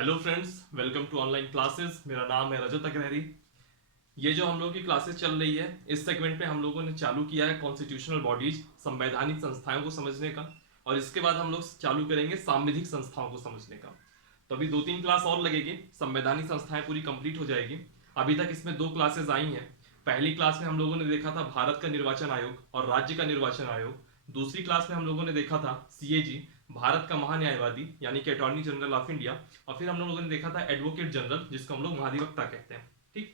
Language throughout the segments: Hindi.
Hello friends, welcome to online classes. मेरा नाम है रजत अग्रहरी। ये जो हम लोग की क्लासेस चल रही है, इस सेगमेंट में हम लोगों ने चालू किया है कॉन्स्टिट्यूशनल बॉडीज, संवैधानिक संस्थाओं को समझने का। और इसके बाद हम लोग चालू करेंगे सांविधिक संस्थाओं को समझने का। तो अभी 2-3 क्लास और लगेगी, संवैधानिक संस्थाएं पूरी कंप्लीट हो जाएगी। अभी तक इसमें 2 क्लासेस आई हैं। पहली क्लास में हम लोगों ने देखा था भारत का निर्वाचन आयोग और राज्य का निर्वाचन आयोग। दूसरी क्लास में हम लोगों ने देखा था सीएजी, भारत का महान्यायवादी यानी कि अटॉर्नी जनरल ऑफ इंडिया। और फिर हम लोगों ने देखा था एडवोकेट जनरल, जिसको हम लोग महाधिवक्ता कहते हैं। ठीक।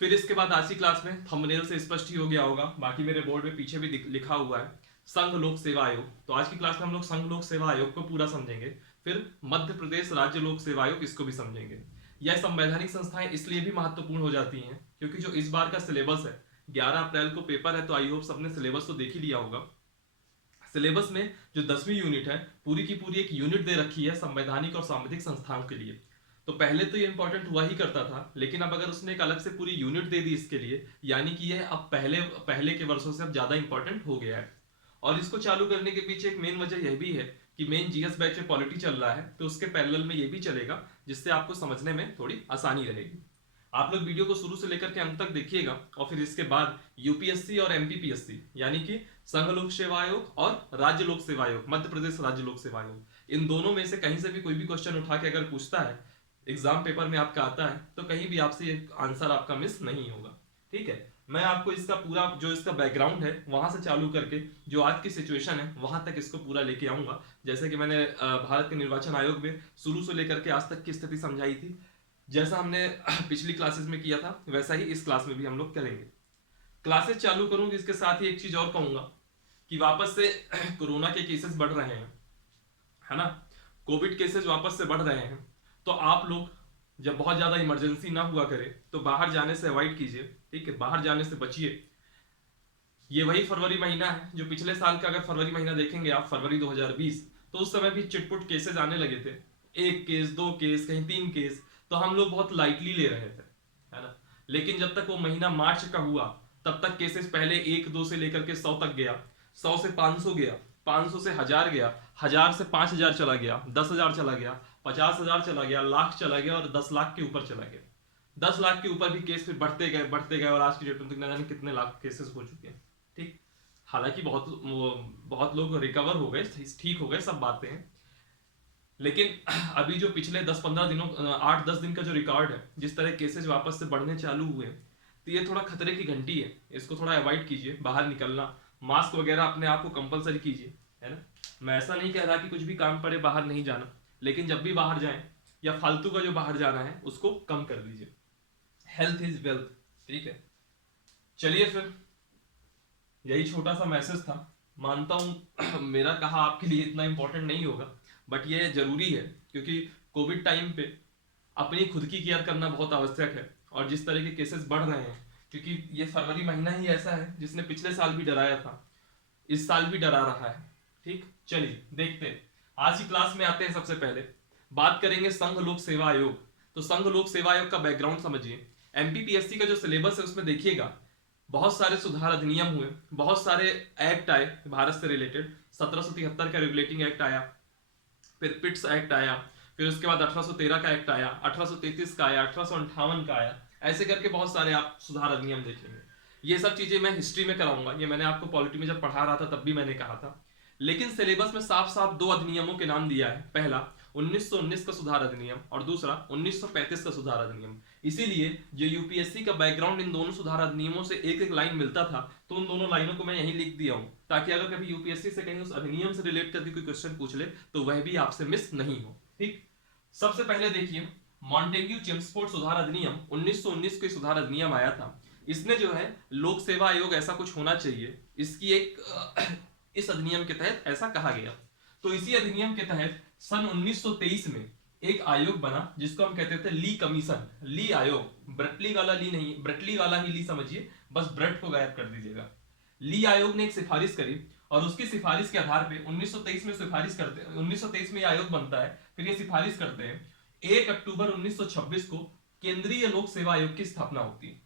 फिर इसके बाद आज की क्लास में थंबनेल से स्पष्ट ही हो गया होगा, बाकी मेरे बोर्ड में पीछे भी लिखा हुआ है, संघ लोक सेवा आयोग। तो आज की क्लास में हम लोग संघ लोक सेवा आयोग को पूरा समझेंगे। फिर मध्य प्रदेश राज्य लोक सेवा आयोग, इसको भी समझेंगे। यह संवैधानिक संस्थाएं इसलिए भी महत्वपूर्ण हो जाती हैं क्योंकि जो इस बार का सिलेबस है, 11 अप्रैल को पेपर है, तो आई होप सबने सिलेबस तो देख ही लिया होगा। सिलेबस में जो 10वीं यूनिट है, पूरी की पूरी एक यूनिट दे रखी है संवैधानिक और सांविधिक संस्थाओं के लिए। तो पहले तो ये इंपॉर्टेंट हुआ ही करता था, लेकिन अब अगर उसने एक अलग से पूरी यूनिट दे दी इसके लिए, यानी कि ये अब पहले पहले के वर्षों से अब ज्यादा इंपॉर्टेंट हो गया है। और इसको चालू करने के पीछे एक मेन वजह यह भी है कि मेन जीएस बैच में पॉलिटी चल रहा है, तो उसके पैरेलल में ये भी चलेगा, जिससे आपको समझने में थोड़ी आसानी रहेगी। आप लोग वीडियो को शुरू से लेकर के अंत तक देखिएगा। और फिर इसके बाद यूपीएससी और एमपीपीएससी यानी कि संघ लोक सेवा आयोग और राज्य लोक सेवा आयोग, मध्य प्रदेश राज्य लोक सेवा आयोग, इन दोनों में से कहीं से भी कोई भी क्वेश्चन उठा के अगर पूछता है, एग्जाम पेपर में आपका आता है, तो कहीं भी आपसे आंसर आपका मिस नहीं होगा। ठीक है। मैं आपको इसका पूरा जो इसका बैकग्राउंड है वहां से चालू करके जो आज की सिचुएशन है वहां तक इसको पूरा लेके आऊंगा। जैसे कि मैंने भारत के निर्वाचन आयोग में शुरू से लेकर के आज तक की स्थिति समझाई थी, जैसा हमने पिछली क्लासेस में किया था, वैसा ही इस क्लास में भी हम लोग करेंगे। क्लासेस चालू करूंगी, इसके साथ ही एक चीज और कहूंगा कि वापस से कोरोना के केसेस बढ़ रहे हैं, है ना। कोविड केसेस वापस से बढ़ रहे हैं। तो आप लोग जब बहुत ज्यादा इमरजेंसी ना हुआ करे तो बाहर जाने से अवॉइड कीजिए। ठीक है, बाहर जाने से बचिए। ये वही फरवरी महीना है जो पिछले साल का, अगर फरवरी महीना देखेंगे आप, फरवरी 2020, तो उस समय भी चिटपुट केसेस आने लगे थे। 1 केस, 2 केस, कहीं 3 केस, तो हम लोग बहुत लाइटली ले रहे थे, है ना। लेकिन जब तक वो महीना मार्च का हुआ, तब तक केसेस पहले 1-2 से लेकर के 100 तक गया, 100 से 500 गया, 500 से 1000 गया, 1000 से 5000 चला गया, 10,000 चला गया, 50,000 चला गया, लाख चला गया और 10 लाख के ऊपर चला गया। 10 लाख के ऊपर भी केस फिर बढ़ते गए और आज की डेट में न जाने कितने लाख केसेस हो चुके हैं। ठीक। हालांकि बहुत लोग रिकवर हो गए, ठीक हो गए, सब बातें हैं। लेकिन अभी जो पिछले 10-15 दिनों, 8-10 दिन का जो रिकॉर्ड है, जिस तरह केसेस वापस से बढ़ने चालू हुए, तो ये थोड़ा खतरे की घंटी है। इसको थोड़ा अवॉइड कीजिए, बाहर निकलना, मास्क वगैरह अपने आप को कंपलसरी कीजिए, है ना। मैं ऐसा नहीं कह रहा कि कुछ भी काम पड़े बाहर नहीं जाना, लेकिन जब भी बाहर जाएं या फालतू का जो बाहर जाना है उसको कम कर दीजिए। Health is wealth. ठीक है। चलिए फिर, यही छोटा सा मैसेज था। मानता हूं मेरा कहा आपके लिए इतना इंपॉर्टेंट नहीं होगा, बट ये जरूरी है क्योंकि कोविड टाइम पे अपनी खुद की केयर करना बहुत आवश्यक है। और जिस तरह के केसेस बढ़ रहे हैं, क्योंकि ये फरवरी महीना ही ऐसा है जिसने पिछले साल भी डराया था, इस साल भी डरा रहा है। ठीक। चलिए देखते हैं, आज की क्लास में आते हैं। सबसे पहले बात करेंगे संघ लोक सेवा आयोग। तो संघ लोक सेवा आयोग का बैकग्राउंड समझिए। एमपीपीएससी का जो सिलेबस है उसमें देखिएगा, बहुत सारे सुधार अधिनियम हुए, बहुत सारे एक्ट आए भारत से रिलेटेड। 1773 का रेगुलेटिंग एक्ट आया, फिर पिट्स एक्ट आया, फिर उसके बाद 1813 का एक्ट आया, 1833 का आया, 1858 का आया। ऐसे करके बहुत सारे आप सुधार अधिनियम देखेंगे। ये सब चीजें मैं हिस्ट्री में कराऊंगा, ये मैंने आपको पॉलिटी में जब पढ़ा रहा था तब भी मैंने कहा था। लेकिन सिलेबस में साफ साफ 2 अधिनियमों के नाम दिया है। पहला 1919 का सुधार अधिनियम और दूसरा 1935 का सुधार अधिनियम। इसीलिए जो यूपीएससी का बैकग्राउंड इन दोनों सुधार अधिनियमों से एक एक लाइन मिलता था, तो उन दोनों लाइनों को मैं यहीं लिख दिया हूं, ताकि अगर कभी यूपीएससी से कहीं उस अधिनियम से रिलेट करके कोई क्वेश्चन पूछ ले तो वह भी आपसे मिस नहीं हो। ठीक। सबसे पहले देखिए, मॉन्टेग्यू चेम्सफोर्ड सुधार अधिनियम 1919 के सुधार अधिनियम आया था। इसने जो है लोक सेवा आयोग ऐसा कुछ होना चाहिए, इसकी एक इस अधिनियम के तहत ऐसा कहा गया। तो इसी अधिनियम के तहत सन 1923 में एक आयोग बना जिसको हम कहते थे ली कमीशन, ली आयोग। ब्रटली वाला ली नहीं, ब्रटली वाला ही ली समझिए, बस ब्रट को गायब कर दीजिएगा। ली आयोग ने एक सिफारिश करी और उसकी सिफारिश के आधार पे 1923 में सिफारिश करते हैं, 1923 में आयोग बनता है, फिर ये सिफारिश करते हैं। 1 अक्टूबर 1926 को केंद्रीय लोक सेवा आयोग की स्थापना होती है।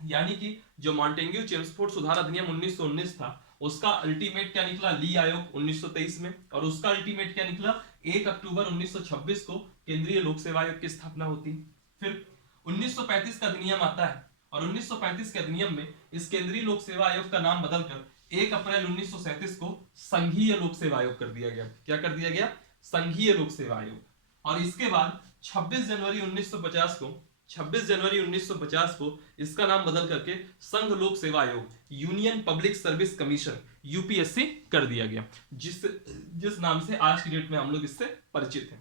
यानी कि जो मॉन्टेग्यू चेम्सफोर्ड सुधार अधिनियम 1919 था, उसका अल्टीमेट क्या निकला, ली आयोग 1923 में, और उसका अल्टीमेट क्या निकला, 1 अक्टूबर 1926 को केंद्रीय लोक सेवा आयोग की स्थापना होती है। फिर 1935 का अधिनियम आता है, और 1935 के अधिनियम में इस केंद्रीय लोक सेवा आयोग का नाम बदलकर 1 अप्रैल 1937 को संघीय लोक सेवा आयोग कर दिया गया। क्या कर दिया गया, संघीय लोक सेवा आयोग। और इसके बाद 26 जनवरी 1950 को 26 जनवरी 1950 को इसका नाम बदल करके संघ लोक सेवा आयोग, union public service commission, UPSC कर दिया गया, जिस नाम से आज की डेट में हम लोग इससे परिचित हैं।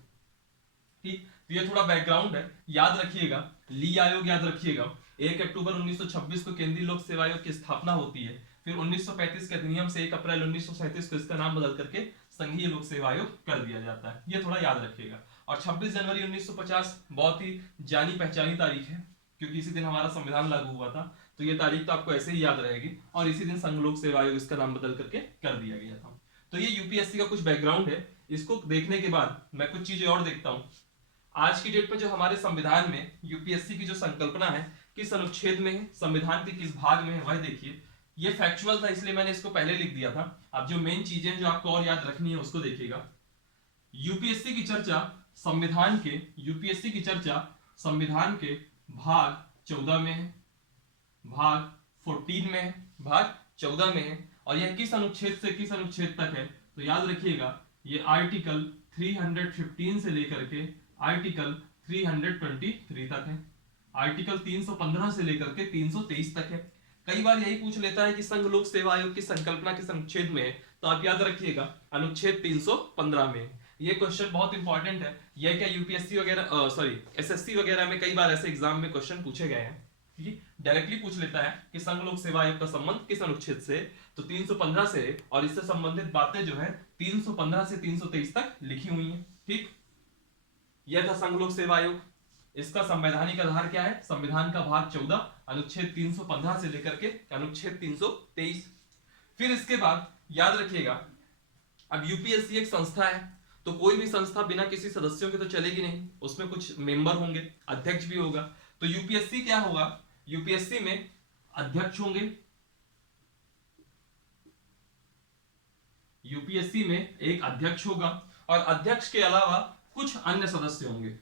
ठीक, तो ये थोड़ा बैकग्राउंड है, याद रखिएगा। ली आयोग याद रखिएगा, 1 अक्टूबर 1926 को केंद्रीय लोक सेवा आयोग की स्थापना होती है। फिर 1935 के अधिनियम से 1 अप्रैल 1937 को इसका नाम बदल करके संघीय लोक सेवा आयोग कर दिया जाता है, ये थोड़ा याद रखिएगा। और 26 जनवरी 1950 बहुत ही जानी पहचानी तारीख है, क्योंकि इसी दिन हमारा संविधान लागू हुआ था, तो ये तारीख तो आपको ऐसे ही याद रहेगी। और इसी दिन संघ लोक सेवा आयोग इसका नाम बदल करके कर दिया गया था। तो ये यूपीएससी का कुछ बैकग्राउंड है। इसको देखने के बाद मैं कुछ चीजें और देखता हूँ। आज की डेट में जो हमारे संविधान में यूपीएससी की जो संकल्पना है, किस अनुच्छेद में है, संविधान के किस भाग में है, वह देखिए। ये फैक्चुअल था इसलिए मैंने इसको पहले लिख दिया था। अब जो मेन चीजें जो आपको और याद रखनी है उसको देखिएगा। यूपीएससी की चर्चा संविधान के यूपीएससी की चर्चा संविधान के भाग 14 में है, भाग 14 में है, भाग 14 में है। और यह किस अनुच्छेद से किस अनुच्छेद तक है, तो याद रखिएगा ये आर्टिकल 315 से लेकर के आर्टिकल 323 तक है, आर्टिकल 315 से लेकर के 323 तक है। कई बार यही पूछ लेता है कि संघ लोक सेवा आयोग की संकल्पना किस अनुच्छेद में है, तो आप याद रखिएगा अनुच्छेद 315 में। ये क्वेश्चन बहुत इंपॉर्टेंट है। यह क्या यूपीएससी वगैरह एसएससी वगैरह में कई बार ऐसे एग्जाम में क्वेश्चन पूछे गए हैं। ठीक, डायरेक्टली पूछ लेता है कि संघ लोक सेवा आयोग का संबंध किस अनुच्छेद से, तो 315 से, और इससे संबंधित बातें जो है 315 से 323 तक लिखी हुई हैं। ठीक, यह था संघ लोक सेवा आयोग। इसका संवैधानिक आधार क्या है, संविधान का भाग 14 अनुच्छेद 315 से लेकर के अनुच्छेद 323। फिर इसके बाद याद रखिएगा, अब यूपीएससी एक संस्था है, तो कोई भी संस्था बिना किसी सदस्यों के तो चलेगी नहीं, उसमें कुछ मेंबर होंगे, अध्यक्ष भी होगा। तो यूपीएससी क्या होगा, यूपीएससी में अध्यक्ष होंगे, यूपीएससी में एक अध्यक्ष होगा, और अध्यक्ष के अलावा कुछ अन्य सदस्य होंगे।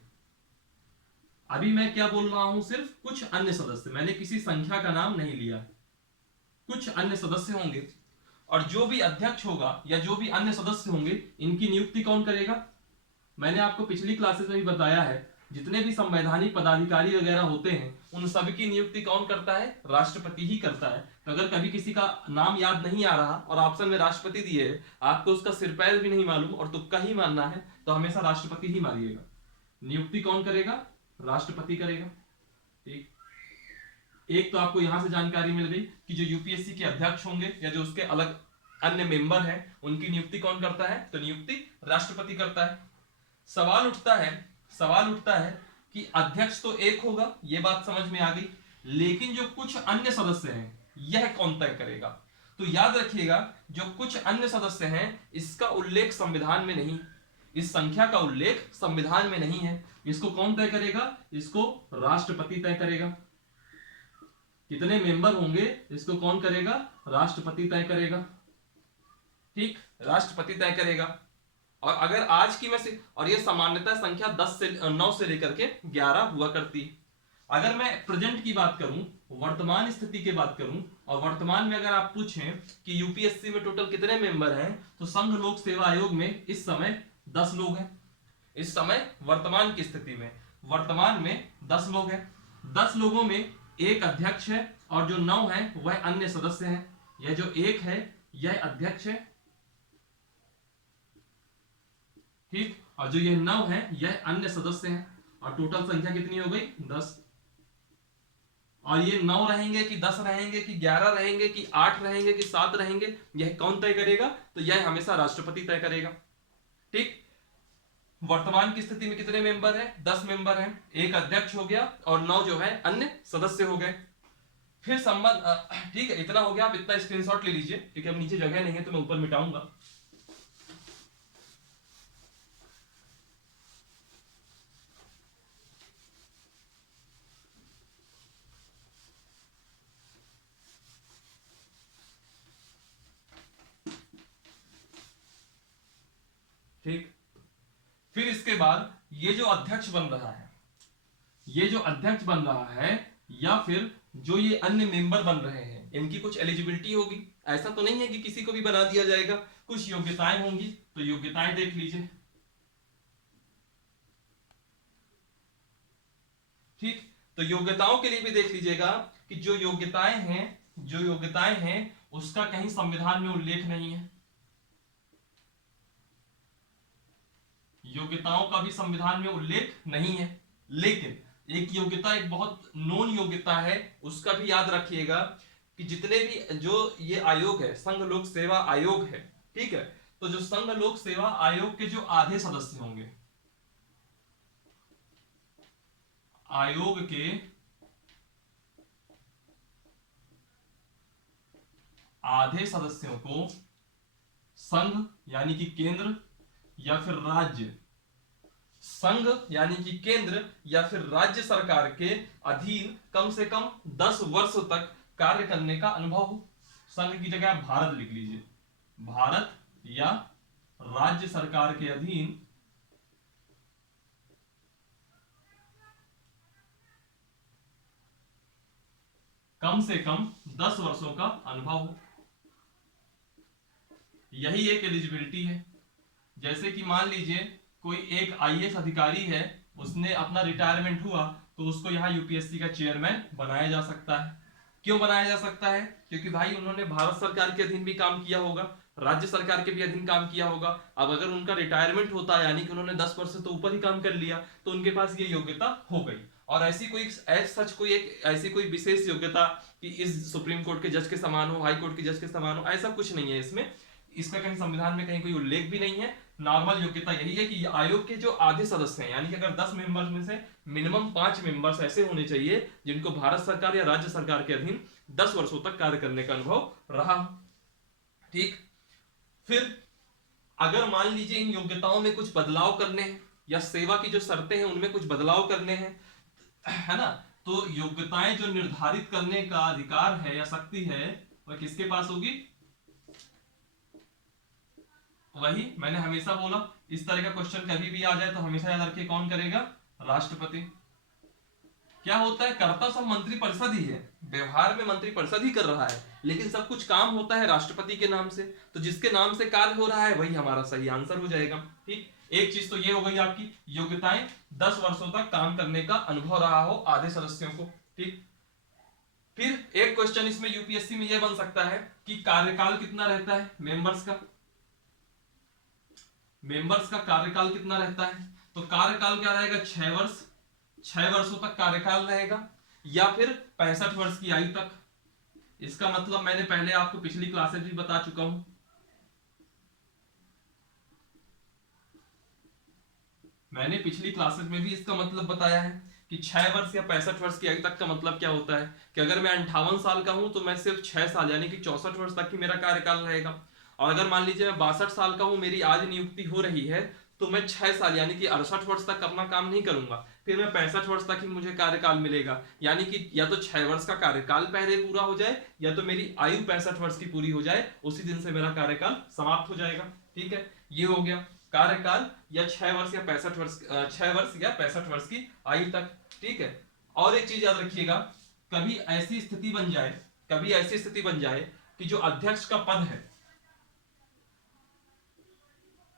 अभी मैं क्या बोल रहा हूं, सिर्फ कुछ अन्य सदस्य, मैंने किसी संख्या का नाम नहीं लिया, कुछ अन्य सदस्य होंगे। और जो भी अध्यक्ष होगा या जो भी अन्य सदस्य होंगे, इनकी नियुक्ति कौन करेगा, मैंने आपको पिछली क्लासेस में भी बताया है, जितने भी संवैधानिक पदाधिकारी वगैरह होते हैं उन सभी की नियुक्ति कौन करता है, राष्ट्रपति ही करता है। तो अगर कभी किसी का नाम याद नहीं आ रहा और ऑप्शन में राष्ट्रपति दिए है, आपको उसका सिर पैर भी नहीं मालूम और तुक्का ही मानना है, तो हमेशा राष्ट्रपति ही मारिएगा। नियुक्ति कौन करेगा, राष्ट्रपति करेगा। ठीक, एक तो आपको यहां से जानकारी मिल गई कि जो यूपीएससी के अध्यक्ष होंगे या जो उसके अलग अन्य मेंबर हैं, उनकी नियुक्ति कौन करता है, तो नियुक्ति राष्ट्रपति करता है। सवाल उठता है कि अध्यक्ष तो एक होगा, यह बात समझ में आ गई, लेकिन जो कुछ अन्य सदस्य हैं यह कौन तय करेगा। तो याद रखिएगा, जो कुछ अन्य सदस्य हैं इसका उल्लेख संविधान में नहीं, इस संख्या का उल्लेख संविधान में नहीं है। इसको कौन तय करेगा, इसको राष्ट्रपति तय करेगा। कितने मेंबर होंगे इसको कौन करेगा, राष्ट्रपति तय करेगा। ठीक, राष्ट्रपति तय करेगा। और अगर आज की में से, और ये सामान्यतः संख्या 9 से लेकर के 11 हुआ करती। अगर मैं प्रेजेंट की बात करूं, वर्तमान स्थिति की बात करूं, और वर्तमान में अगर आप पूछें कि यूपीएससी में टोटल कितने मेंबर हैं, तो संघ लोक सेवा आयोग में इस समय 10 लोग हैं। इस समय वर्तमान की स्थिति में वर्तमान में 10 लोग हैं। 10 लोगों में एक अध्यक्ष है और जो 9 है वह अन्य सदस्य हैं। यह जो एक है यह अध्यक्ष है, ठीक, और जो ये 9 है यह अन्य सदस्य हैं। और टोटल संख्या कितनी हो गई, 10। और ये 9 रहेंगे कि 10 रहेंगे कि 11 रहेंगे कि 8 रहेंगे कि 7 रहेंगे, यह कौन तय करेगा, तो यह हमेशा राष्ट्रपति तय करेगा। ठीक, वर्तमान की स्थिति में कितने मेंबर हैं, 10 मेंबर हैं, एक अध्यक्ष हो गया और 9 जो है अन्य सदस्य हो गए। फिर संबंध, ठीक है, इतना हो गया। आप इतना स्क्रीनशॉट ले लीजिए, क्योंकि अब नीचे जगह नहीं है तो मैं ऊपर मिटाऊंगा। ठीक। फिर इसके बाद ये जो अध्यक्ष बन रहा है, ये जो अध्यक्ष बन रहा है या फिर जो ये अन्य मेंबर बन रहे हैं, इनकी कुछ एलिजिबिलिटी होगी। ऐसा तो नहीं है कि किसी को भी बना दिया जाएगा, कुछ योग्यताएं होंगी। तो योग्यताएं देख लीजिए। ठीक, तो योग्यताओं के लिए भी देख लीजिएगा कि जो योग्यताएं हैं उसका कहीं संविधान में उल्लेख नहीं है। योग्यताओं का भी संविधान में उल्लेख नहीं है। लेकिन एक योग्यता, एक बहुत नोन योग्यता है, उसका भी याद रखिएगा कि जितने भी जो ये आयोग है, संघ लोक सेवा आयोग है, ठीक है, तो जो संघ लोक सेवा आयोग के जो आधे सदस्य होंगे, आयोग के आधे सदस्यों को संघ यानी कि केंद्र या फिर राज्य, संघ यानी कि केंद्र या फिर राज्य सरकार के अधीन कम से कम 10 वर्ष तक कार्य करने का अनुभव हो। संघ की जगह आप भारत लिख लीजिए, भारत या राज्य सरकार के अधीन कम से कम 10 वर्षों का अनुभव हो। यही एक एलिजिबिलिटी है। जैसे कि मान लीजिए कोई एक आईएएस अधिकारी है, उसने अपना रिटायरमेंट हुआ तो उसको यहाँ यूपीएससी का चेयरमैन बनाया जा सकता है। क्यों बनाया जा सकता है? क्योंकि भाई उन्होंने भारत सरकार के अधीन भी काम किया होगा, राज्य सरकार के भी अधीन काम किया होगा। अब अगर उनका रिटायरमेंट होता है यानी कि उन्होंने 10 वर्ष से तो ऊपर ही काम कर लिया, तो उनके पास ये योग्यता हो गई। और ऐसी कोई सच कोई एक ऐसी कोई विशेष योग्यता कि इस सुप्रीम कोर्ट के जज के समान हो, हाई कोर्ट के जज के समान हो, ऐसा कुछ नहीं है इसमें। इसका कहीं संविधान में कहीं कोई उल्लेख भी नहीं है। नॉर्मल योग्यता यही है कि आयोग के जो आधे सदस्य हैं, यानी कि अगर 10 मेंबर्स में से मिनिमम 5 मेंबर्स ऐसे होने चाहिए जिनको भारत सरकार या राज्य सरकार के अधीन 10 वर्षों तक कार्य करने का अनुभव रहा। ठीक, फिर अगर मान लीजिए इन योग्यताओं में कुछ बदलाव करने हैं या सेवा की जो शर्तें हैं उनमें कुछ बदलाव करने हैं, है ना, तो योग्यताएं जो निर्धारित करने का अधिकार है या शक्ति है वह किसके पास होगी? वही मैंने हमेशा बोला, इस तरह का क्वेश्चन कभी भी आ जाए तो हमेशा याद रखिए कौन करेगा? राष्ट्रपति। क्या होता है, करता सब मंत्रिपरिषद ही है, व्यवहार में मंत्रिपरिषद ही कर रहा है, लेकिन सब कुछ काम होता है राष्ट्रपति के नाम से। तो जिसके नाम से कार्य हो रहा है वही हमारा सही आंसर हो जाएगा। ठीक, एक चीज तो ये हो गई आपकी, योग्यताएं 10 वर्षों तक काम करने का अनुभव रहा हो आधे सदस्यों को। ठीक, फिर एक क्वेश्चन इसमें यूपीएससी में यह बन सकता है कि कार्यकाल कितना रहता है मेंबर्स का? मेंबर्स का कार्यकाल कितना रहता है? तो कार्यकाल क्या रहेगा? 6 वर्ष। 6 वर्षों तक कार्यकाल रहेगा या फिर 65 वर्ष की आयु तक। इसका मतलब मैंने पहले आपको पिछली क्लासेस भी बता चुका हूं। मैंने पिछली क्लासेस में भी इसका मतलब बताया है कि 6 वर्ष या 65 वर्ष की आयु तक का मतलब क्या होता है कि अगर मैं 58 साल का हूं तो मैं सिर्फ 6 साल यानी कि 64 वर्ष तक ही मेरा कार्यकाल रहेगा। और अगर मान लीजिए मैं 62 साल का हूं, मेरी आज नियुक्ति हो रही है, तो मैं 6 साल यानी कि 68 वर्ष तक अपना काम नहीं करूंगा, फिर मैं 65 वर्ष तक ही मुझे कार्यकाल मिलेगा। यानी कि या तो 6 वर्ष का कार्यकाल पहले पूरा हो जाए या तो मेरी आयु 65 वर्ष की पूरी हो जाए, उसी दिन से मेरा कार्यकाल समाप्त हो जाएगा। ठीक है, ये हो गया कार्यकाल या 6 वर्ष या 65 वर्ष, 6 वर्ष या 65 वर्ष की आयु तक। ठीक है, और एक चीज याद रखिएगा, कभी ऐसी स्थिति बन जाए कि जो अध्यक्ष का पद है,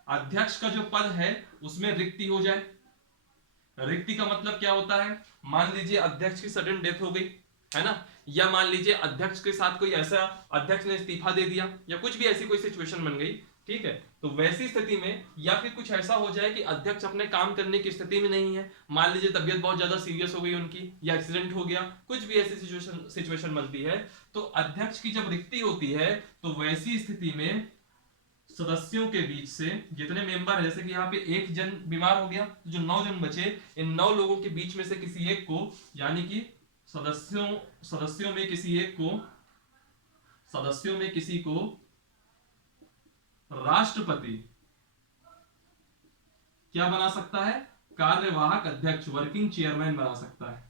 अध्यक्ष का जो पद है उसमें रिक्ति हो जाए। रिक्ति का मतलब क्या होता है? मान लीजिए अध्यक्ष की सडन डेथ हो गई, है ना, या मान लीजिए अध्यक्ष के साथ कोई ऐसा, अध्यक्ष ने इस्तीफा दे दिया या कुछ भी ऐसी कोई सिचुएशन बन गई। ठीक है, तो वैसी स्थिति में या फिर कुछ ऐसा हो जाए कि अध्यक्ष अपने काम करने की स्थिति में नहीं है, मान लीजिए तबियत बहुत ज्यादा सीरियस हो गई उनकी या एक्सीडेंट हो गया, कुछ भी ऐसी सिचुएशन बनती है, तो अध्यक्ष की जब रिक्ति होती है तो वैसी स्थिति में सदस्यों के बीच से जितने मेंबर है, जैसे कि यहाँ पे एक जन बीमार हो गया, जो 9 जन बचे, इन 9 लोगों के बीच में से किसी एक को, यानी कि सदस्यों में किसी को राष्ट्रपति क्या बना सकता है? कार्यवाहक अध्यक्ष, वर्किंग चेयरमैन बना सकता है।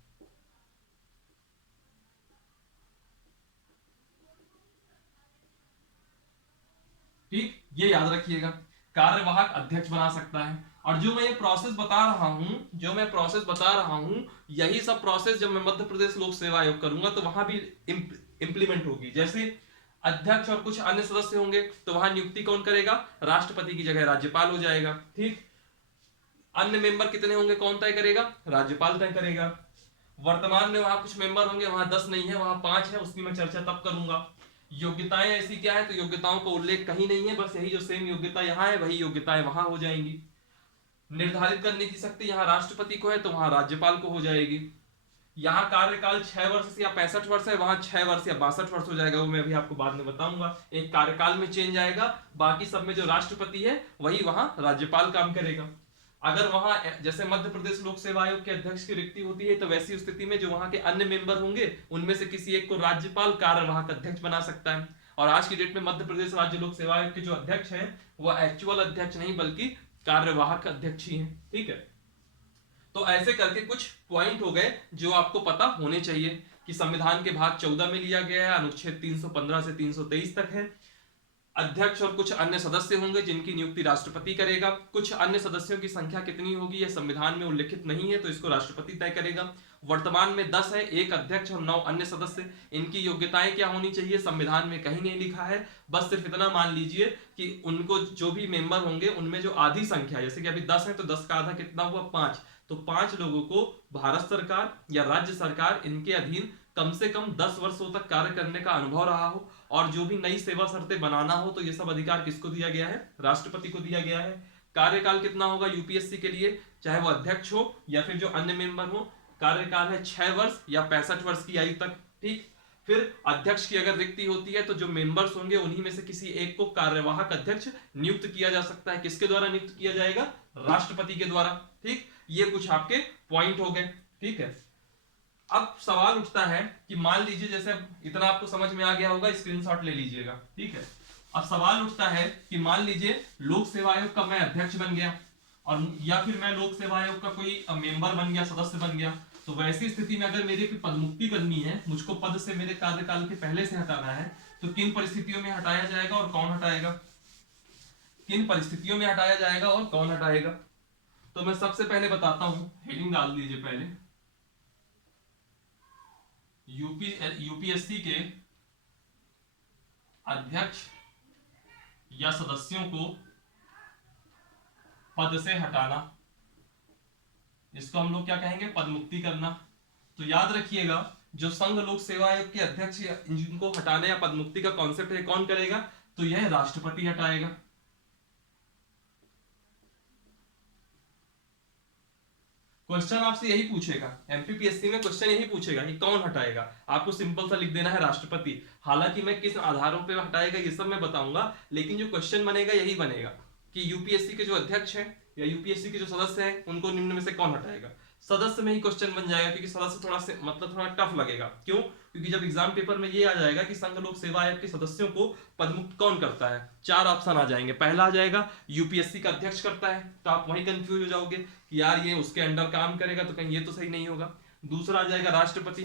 ठीक, ये याद रखिएगा। कार्यवाहक अध्यक्ष बना सकता है। और जो मैं ये प्रोसेस बता रहा हूं, यही सब प्रोसेस जब मैं मध्य प्रदेश लोक सेवा आयोग करूंगा तो वहां भी इंप्लीमेंट होगी। जैसे अध्यक्ष और कुछ अन्य सदस्य होंगे तो वहां नियुक्ति कौन करेगा, राष्ट्रपति की जगह राज्यपाल हो जाएगा। ठीक, अन्य मेंबर कितने होंगे कौन तय करेगा, राज्यपाल तय करेगा। वर्तमान में वहां कुछ मेंबर होंगे, वहां 10 नहीं है, वहां 5 है, उसकी मैं चर्चा तब करूंगा। योग्यताएं ऐसी क्या है, तो योग्यताओं का उल्लेख कहीं नहीं है, बस यही जो सेम योग्यता यहाँ है वही योग्यताएं वहां हो जाएंगी। निर्धारित करने की शक्ति यहाँ राष्ट्रपति को है तो वहां राज्यपाल को हो जाएगी। यहाँ कार्यकाल 6 वर्ष या 65 वर्ष है, वहां 6 वर्ष या 62 वर्ष हो जाएगा, वो मैं अभी आपको बाद में बताऊंगा। एक कार्यकाल में चेंज आएगा, बाकी सब में जो राष्ट्रपति है वही वहां राज्यपाल काम करेगा। अगर वहां जैसे मध्य प्रदेश लोक सेवा आयोग के अध्यक्ष की रिक्ति होती है तो वैसी स्थिति में जो वहां के अन्य मेंबर होंगे उनमें से किसी एक को राज्यपाल कार्यवाहक अध्यक्ष बना सकता है। और आज की डेट में मध्य प्रदेश राज्य लोक सेवा आयोग के जो अध्यक्ष हैं वो एक्चुअल अध्यक्ष नहीं बल्कि कार्यवाहक अध्यक्ष ही हैं। ठीक है, तो ऐसे करके कुछ पॉइंट हो गए जो आपको पता होने चाहिए कि संविधान के भाग 14 में लिया गया है, अनुच्छेद 315 से 323 तक है। अध्यक्ष और कुछ अन्य सदस्य होंगे जिनकी नियुक्ति राष्ट्रपति करेगा। कुछ अन्य सदस्यों की संख्या कितनी होगी यह संविधान में उल्लिखित नहीं है तो इसको राष्ट्रपति तय करेगा। वर्तमान में 10 है, एक अध्यक्ष और 9 अन्य सदस्य। इनकी योग्यताएं क्या होनी चाहिए संविधान में कहीं नहीं लिखा है, बस सिर्फ इतना मान लीजिए कि उनको जो भी मेंबर होंगे उनमें जो आधी संख्या, जैसे कि अभी 10 है तो 10 का आधा कितना हुआ 5, तो 5 लोगों को भारत सरकार या राज्य सरकार इनके अधीन कम से कम 10 वर्षों तक कार्य करने का अनुभव रहा हो, और जो भी नई सेवा शर्तें बनाना हो तो ये सब अधिकार किसको दिया गया है, राष्ट्रपति को दिया गया है। कार्यकाल कितना होगा यूपीएससी के लिए, चाहे वो अध्यक्ष हो या फिर जो अन्य मेंबर हो, कार्यकाल है 6 वर्ष या 65 वर्ष की आयु तक। ठीक, फिर अध्यक्ष की अगर रिक्ति होती है तो जो मेंबर्स होंगे उन्हीं में से किसी एक को कार्यवाहक अध्यक्ष नियुक्त किया जा सकता है। किसके द्वारा नियुक्त किया जाएगा, राष्ट्रपति के द्वारा। ठीक, ये कुछ आपके पॉइंट हो गए। ठीक है, अब सवाल उठता है कि मान लीजिए, जैसे इतना आपको समझ में आ गया होगा, स्क्रीनशॉट ले लीजिएगा। ठीक है, अब सवाल उठता है कि मान लीजिए लोक सेवा आयोग का मैं अध्यक्ष बन गया और या फिर मैं लोक सेवा आयोग का कोई मेंबर बन गया, सदस्य बन गया, तो वैसी स्थिति में अगर मेरे कोई पदमुक्ति करनी है, मुझको पद से मेरे कार्यकाल के पहले से हटाना है, तो किन परिस्थितियों में हटाया जाएगा और कौन हटाएगा, किन परिस्थितियों में हटाया जाएगा और कौन हटाएगा। तो मैं सबसे पहले बताता हूं, हेडिंग डाल दीजिए पहले, यूपीएससी के अध्यक्ष या सदस्यों को पद से हटाना, इसको हम लोग क्या कहेंगे, पदमुक्ति करना। तो याद रखिएगा, जो संघ लोक सेवा आयोग के अध्यक्ष जिनको हटाने या पदमुक्ति का कॉन्सेप्ट है कौन करेगा, तो यह राष्ट्रपति हटाएगा। क्वेश्चन आपसे यही पूछेगा, एमपीपीएससी में क्वेश्चन यही पूछेगा कि कौन हटाएगा, आपको सिंपल सा लिख देना है राष्ट्रपति। हालांकि मैं किस आधारों पे हटाएगा ये सब मैं बताऊंगा, लेकिन जो क्वेश्चन बनेगा यही बनेगा कि यूपीएससी के जो अध्यक्ष हैं या यूपीएससी के जो सदस्य हैं उनको निम्न में से कौन हटाएगा। सदस्य में ही क्वेश्चन बन जाएगा, क्योंकि सदस्य थोड़ा से मतलब थोड़ा टफ लगेगा। क्यों, क्योंकि जब एग्जाम पेपर में ये आ जाएगा कि संघ लोक सेवा आयोग के सदस्यों को पदमुक्त कौन करता है, 4 ऑप्शन आ जाएंगे। पहला आ जाएगा यूपीएससी का अध्यक्ष करता है, तो आप वहीं कंफ्यूज हो जाओगे कि यार ये उसके अंडर काम करेगा, तो कहीं ये तो सही नहीं होगा। दूसरा आ जाएगा राष्ट्रपति,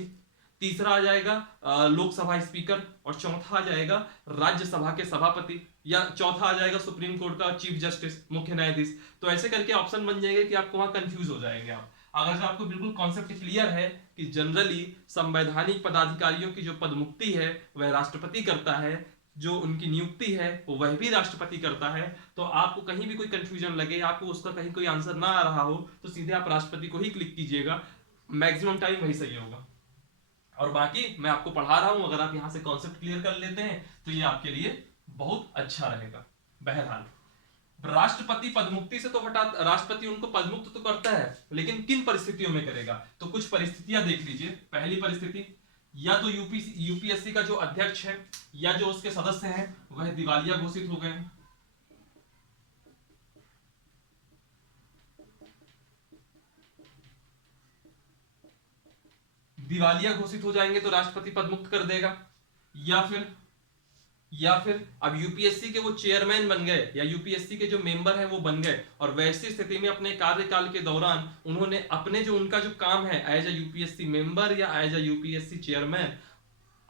तीसरा आ जाएगा लोकसभा स्पीकर, और चौथा आ जाएगा राज्यसभा के सभापति, या चौथा आ जाएगा सुप्रीम कोर्ट का चीफ जस्टिस, मुख्य न्यायाधीश। तो ऐसे करके ऑप्शन बन जाएंगे कि आपको वहां कंफ्यूज हो जाएंगे आप। अगर जो आपको बिल्कुल कॉन्सेप्ट क्लियर है कि जनरली संवैधानिक पदाधिकारियों की जो पदमुक्ति है वह राष्ट्रपति करता है, जो उनकी नियुक्ति है वो वह भी राष्ट्रपति करता है, तो आपको कहीं भी कोई कंफ्यूजन लगे, आपको उसका कहीं कोई आंसर ना आ रहा हो, तो सीधे आप राष्ट्रपति को ही क्लिक कीजिएगा, मैक्सिमम टाइम वही सही होगा। और बाकी मैं आपको पढ़ा रहा हूं, अगर आप यहां से कॉन्सेप्ट क्लियर कर लेते हैं तो ये आपके लिए बहुत अच्छा रहेगा। बहरहाल राष्ट्रपति पदमुक्ति से तो हटा, राष्ट्रपति उनको पदमुक्त तो करता है, लेकिन किन परिस्थितियों में करेगा, तो कुछ परिस्थितियां देख लीजिए। पहली परिस्थिति, या तो यूपीएससी का जो अध्यक्ष है या जो उसके सदस्य हैं वह दिवालिया घोषित हो गए, दिवालिया घोषित हो जाएंगे तो राष्ट्रपति पदमुक्त कर देगा। या फिर अब यूपीएससी के वो चेयरमैन बन गए या यूपीएससी के जो मेंबर हैं वो बन गए, और वैसी स्थिति में अपने कार्यकाल के दौरान उन्होंने अपने जो उनका जो काम है एज ए यूपीएससी मेंबर या एज ए यूपीएससी चेयरमैन,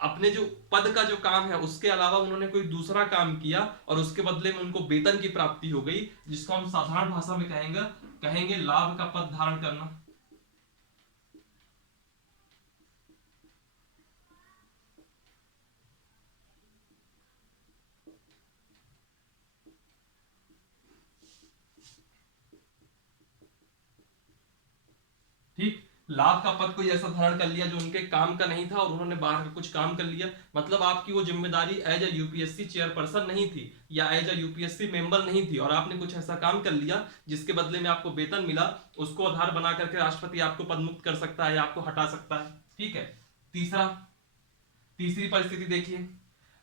अपने जो पद का जो काम है उसके अलावा उन्होंने कोई दूसरा काम किया और उसके बदले में उनको वेतन की प्राप्ति हो गई, जिसको हम साधारण भाषा में कहेंगे कहेंगे लाभ का पद धारण करना। ठीक, लाभ का पद कोई ऐसा धारण कर लिया जो उनके काम का नहीं था और उन्होंने बाहर का कुछ काम कर लिया, मतलब आपकी वो जिम्मेदारी एज ए यूपीएससी चेयरपर्सन नहीं थी या एज ए यूपीएससी मेंबर नहीं थी, और आपने कुछ ऐसा काम कर लिया जिसके बदले में आपको वेतन मिला, उसको आधार बना करके राष्ट्रपति आपको पदमुक्त कर सकता है या आपको हटा सकता है। ठीक है। तीसरी परिस्थिति देखिए,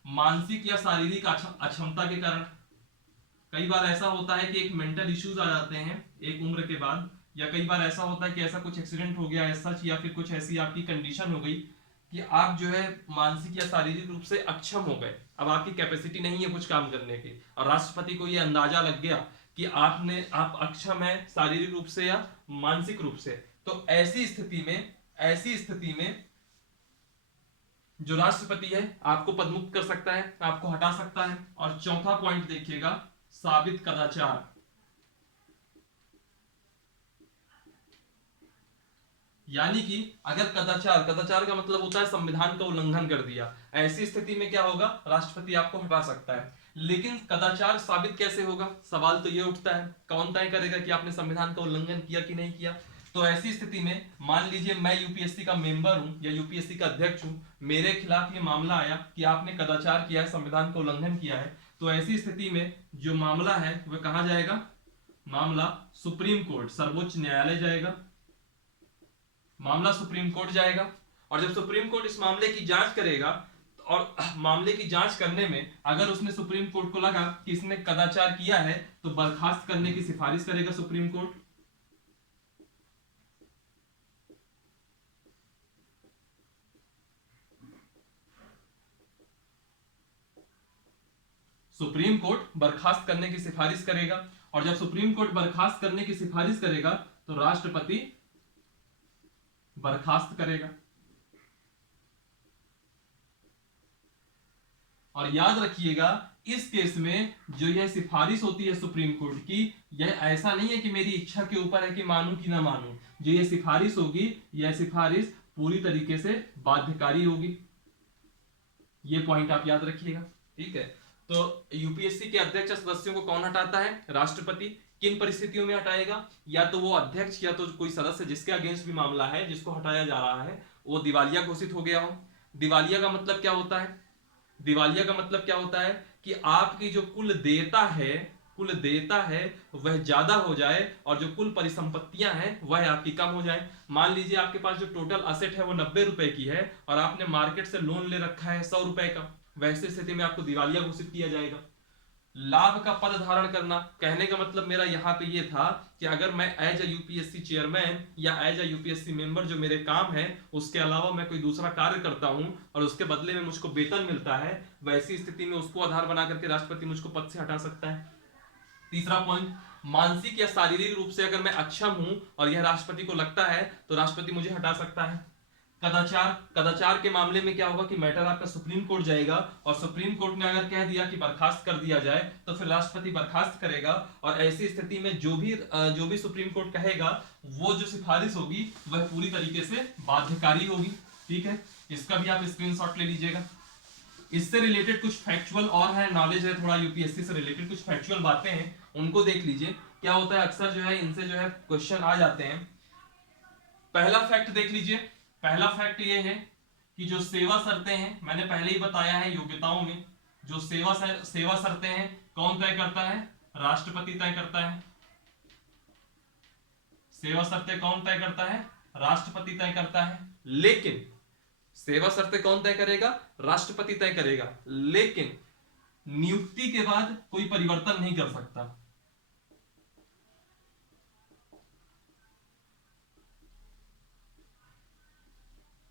मानसिक या शारीरिक अक्षमता के कारण। कई बार ऐसा होता है कि एक मेंटल इश्यूज आ जाते हैं एक उम्र के बाद, या कई बार ऐसा होता है कि ऐसा कुछ एक्सीडेंट हो गया है सच, या फिर कुछ ऐसी आपकी कंडीशन हो गई कि आप जो है मानसिक या शारीरिक रूप से अक्षम हो गए, अब आपकी कैपेसिटी नहीं है कुछ काम करने की, और राष्ट्रपति को यह अंदाजा लग गया कि आप अक्षम है शारीरिक रूप से या मानसिक रूप से, तो ऐसी स्थिति में जो राष्ट्रपति है आपको पदमुक्त कर सकता है, आपको हटा सकता है। और चौथा पॉइंट देखिएगा, साबित कदाचार। यानी कि अगर कदाचार का मतलब होता है संविधान का उल्लंघन कर दिया, ऐसी स्थिति में क्या होगा, राष्ट्रपति आपको हटा सकता है। लेकिन कदाचार साबित कैसे होगा, सवाल तो ये उठता है, कौन तय करेगा कि आपने संविधान का उल्लंघन किया कि नहीं किया। तो ऐसी स्थिति में मान लीजिए मैं यूपीएससी का मेंबर हूं या यूपीएससी का अध्यक्ष हूं, मेरे खिलाफ ये मामला आया कि आपने कदाचार किया है, संविधान का उल्लंघन किया है, तो ऐसी स्थिति में जो मामला है वह कहां जाएगा, मामला सुप्रीम कोर्ट, सर्वोच्च न्यायालय जाएगा, मामला सुप्रीम कोर्ट जाएगा। और जब सुप्रीम कोर्ट इस मामले की जांच करेगा, और मामले की जांच करने में अगर उसने सुप्रीम कोर्ट को लगा कि इसने कदाचार किया है, तो बर्खास्त करने की सिफारिश करेगा सुप्रीम कोर्ट। सुप्रीम कोर्ट बर्खास्त करने की सिफारिश करेगा, और जब सुप्रीम कोर्ट बर्खास्त करने की सिफारिश करेगा तो राष्ट्रपति बर्खास्त करेगा। और याद रखिएगा, इस केस में जो यह सिफारिश होती है सुप्रीम कोर्ट की, यह ऐसा नहीं है कि मेरी इच्छा के ऊपर है कि मानूं कि ना मानूं, जो यह सिफारिश होगी, यह सिफारिश पूरी तरीके से बाध्यकारी होगी। यह पॉइंट आप याद रखिएगा। ठीक है। तो यूपीएससी के अध्यक्ष सदस्यों को कौन हटाता है, राष्ट्रपति। किन परिस्थितियों में हटाएगा, या तो वो अध्यक्ष या तो कोई सदस्य जिसके अगेंस्ट भी मामला है, जिसको हटाया जा रहा है, वो दिवालिया घोषित हो गया हो। दिवालिया का मतलब क्या होता है, दिवालिया का मतलब क्या होता है कि आपकी जो कुल देयता है वह ज्यादा हो जाए, और जो कुल परिसंपत्तियां हैं वह आपकी कम हो जाए। मान लीजिए आपके पास जो टोटल असेट है वो 90 रुपए की है, और आपने मार्केट से लोन ले रखा है 100 रुपए का, वैसे स्थिति में आपको दिवालिया घोषित किया जाएगा। लाभ का पद धारण करना, कहने का मतलब मेरा यहाँ पे ये था कि अगर मैं एज ए यूपीएससी चेयरमैन या एज ए यूपीएससी मेंबर जो मेरे काम है उसके अलावा मैं कोई दूसरा कार्य करता हूं और उसके बदले में मुझको वेतन मिलता है, वैसी स्थिति में उसको आधार बना करके राष्ट्रपति मुझको पद से हटा सकता है। तीसरा पॉइंट, मानसिक या शारीरिक रूप से अगर मैं अक्षम हूं और यह राष्ट्रपति को लगता है तो राष्ट्रपति मुझे हटा सकता है। कदाचार के मामले में क्या होगा कि मैटर आपका सुप्रीम कोर्ट जाएगा, और सुप्रीम कोर्ट ने अगर कह दिया कि बर्खास्त कर दिया जाए तो फिर राष्ट्रपति बर्खास्त करेगा, और ऐसी स्थिति में जो भी सुप्रीम कोर्ट कहेगा वो जो सिफारिश होगी वह पूरी तरीके से बाध्यकारी होगी। ठीक है, इसका भी आप स्क्रीनशॉट ले लीजिएगा। इससे रिलेटेड कुछ फैक्चुअल और है, नॉलेज है थोड़ा, यूपीएससी से रिलेटेड कुछ फैक्चुअल बातें हैं, उनको देख लीजिए। क्या होता है, अक्सर जो है इनसे जो है क्वेश्चन आ जाते हैं। पहला फैक्ट देख लीजिए। पहला फैक्ट ये है कि जो सेवा शर्तें हैं, मैंने पहले ही बताया है योग्यताओं में, जो सेवा शर्तें हैं कौन तय करता है, राष्ट्रपति तय करता है। सेवा शर्तें कौन तय करता है, राष्ट्रपति तय करता है। लेकिन सेवा शर्तें कौन तय करेगा, राष्ट्रपति तय करेगा, लेकिन नियुक्ति के बाद कोई परिवर्तन नहीं कर सकता।